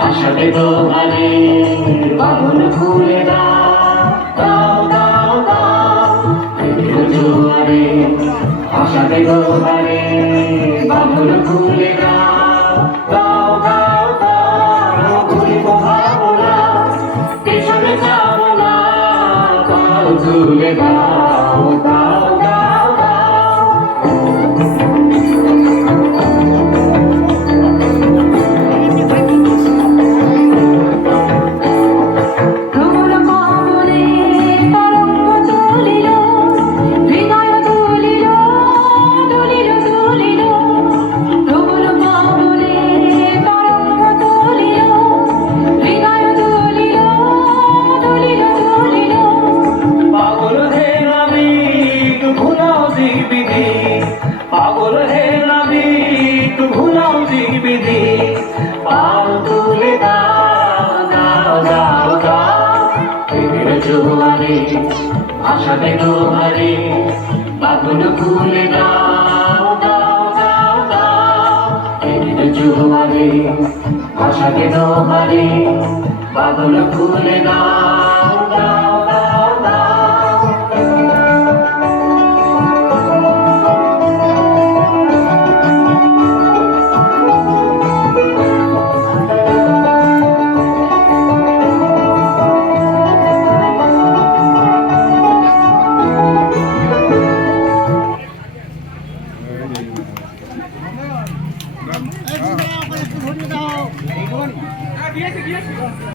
আশাতে দোহারে বাঁধন খুলে দাও দাও দাও জোয়ারে আশাতে দোহারে বাঁধন খুলে দাও দাও দাও দাও ভুলিব ভাবনা পেছনে যাব না পাও তুলে দাও দাও দাও দাও পাগল হে নবী তু ভুলাও বিধি পাও তুলে দাও দাও দাও দাও প্রেমের জোয়ারে আশাতে দোহারে বাঁধন খুলে দাও দাও দাও দাও প্রেমের জোয়ারে আশাতে দোহারে বাঁধন খুলে দাও দাও দাও দাও দিয়েছি